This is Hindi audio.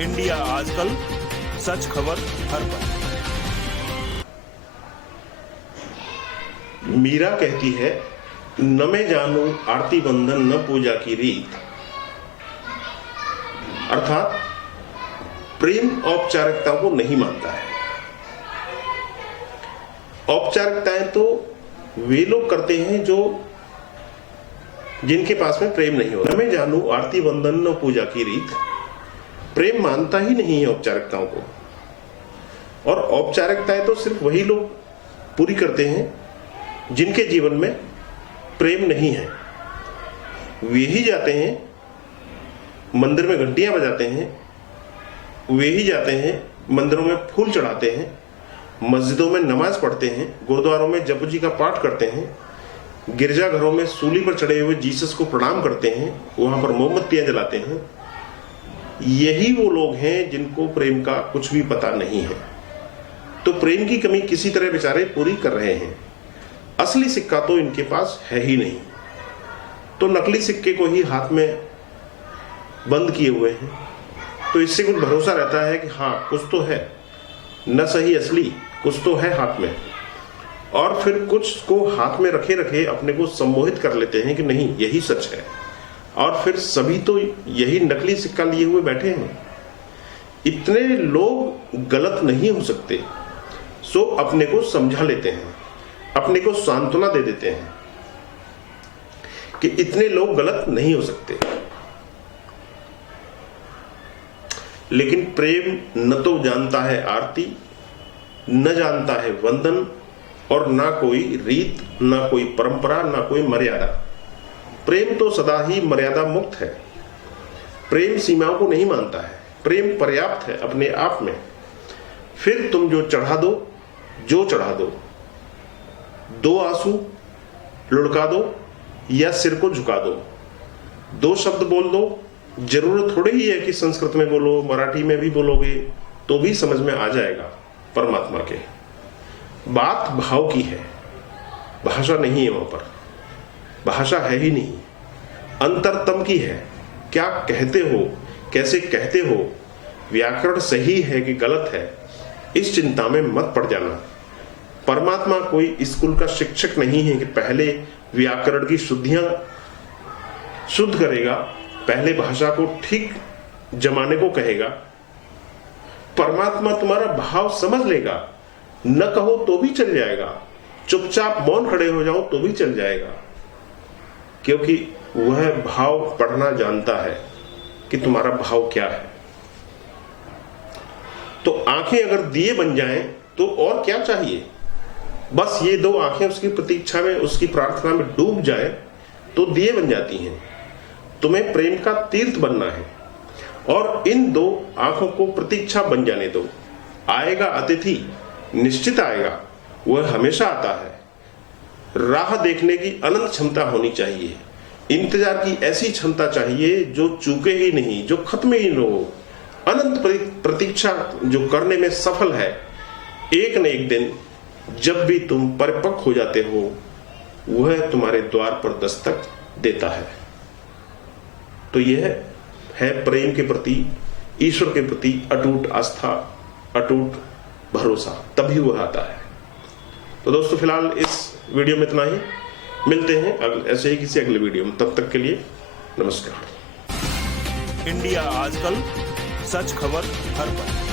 इंडिया आजकल, सच खबर हर पल। मीरा कहती है, न मैं जानू आरती बंधन न पूजा की रीत। अर्थात प्रेम औपचारिकताओं को नहीं मानता है। औपचारिकताएं तो वे लोग करते हैं जिनके पास में प्रेम नहीं होता। न मैं जानू आरती बंधन न पूजा की रीत। प्रेम मानता ही नहीं है औपचारिकताओं को, और औपचारिकताएं तो सिर्फ वही लोग पूरी करते हैं जिनके जीवन में प्रेम नहीं है। वे ही जाते हैं मंदिर में, घंटियां बजाते हैं, वे ही जाते हैं मंदिरों में फूल चढ़ाते हैं, मस्जिदों में नमाज पढ़ते हैं, गुरुद्वारों में जप जी का पाठ करते हैं, गिरजाघरों में सूली पर चढ़े हुए जीसस को प्रणाम करते हैं, वहां पर मोमबत्तियां जलाते हैं। यही वो लोग हैं जिनको प्रेम का कुछ भी पता नहीं है। तो प्रेम की कमी किसी तरह बेचारे पूरी कर रहे हैं। असली सिक्का तो इनके पास है ही नहीं, तो नकली सिक्के को ही हाथ में बंद किए हुए हैं। तो इससे कुछ भरोसा रहता है कि हाँ, कुछ तो है, न सही असली, कुछ तो है हाथ में। और फिर कुछ को हाथ में रखे रखे अपने को सम्मोहित कर लेते हैं कि नहीं, यही सच है। और फिर सभी तो यही नकली सिक्का लिए हुए बैठे हैं। इतने लोग गलत नहीं हो सकते, सो अपने को समझा लेते हैं, अपने को सांत्वना दे देते हैं कि इतने लोग गलत नहीं हो सकते। लेकिन प्रेम न तो जानता है आरती, न जानता है वंदन, और ना कोई रीत, ना कोई परंपरा, ना कोई मर्यादा। प्रेम तो सदा ही मर्यादा मुक्त है। प्रेम सीमाओं को नहीं मानता है। प्रेम पर्याप्त है अपने आप में। फिर तुम जो चढ़ा दो, जो चढ़ा दो, दो आंसू लुढ़का दो या सिर को झुका दो, दो शब्द बोल दो। जरूरत थोड़ी ही है कि संस्कृत में बोलो, मराठी में भी बोलोगे तो भी समझ में आ जाएगा परमात्मा के। बात भाव की है, भाषा नहीं है। वहां पर भाषा है ही नहीं, अंतरतम की है। क्या कहते हो, कैसे कहते हो, व्याकरण सही है कि गलत है, इस चिंता में मत पड़ जाना। परमात्मा कोई स्कूल का शिक्षक नहीं है कि पहले व्याकरण की शुद्धियां शुद्ध करेगा, पहले भाषा को ठीक जमाने को कहेगा। परमात्मा तुम्हारा भाव समझ लेगा, न कहो तो भी चल जाएगा, चुपचाप मौन खड़े हो जाओ तो भी चल जाएगा, क्योंकि वह भाव पढ़ना जानता है कि तुम्हारा भाव क्या है। तो आंखें अगर दिए बन जाएं तो और क्या चाहिए। बस ये दो आंखें उसकी प्रतीक्षा में, उसकी प्रार्थना में डूब जाए तो दिए बन जाती हैं। तुम्हें प्रेम का तीर्थ बनना है, और इन दो आंखों को प्रतीक्षा बन जाने दो। आएगा अतिथि, निश्चित आएगा, वह हमेशा आता है। राह देखने की अनंत क्षमता होनी चाहिए, इंतजार की ऐसी क्षमता चाहिए जो चूके ही नहीं, जो खत्म ही न हो। अनंत प्रतीक्षा जो करने में सफल है, एक न एक दिन जब भी तुम परिपक्व हो जाते हो, वह तुम्हारे द्वार पर दस्तक देता है। तो यह है प्रेम के प्रति, ईश्वर के प्रति अटूट आस्था, अटूट भरोसा, तभी वह आता है। तो दोस्तों, फिलहाल इस वीडियो में इतना ही। मिलते हैं ऐसे ही किसी अगले वीडियो में। तब तक के लिए नमस्कार। इंडिया आजकल, सच खबर हर पल।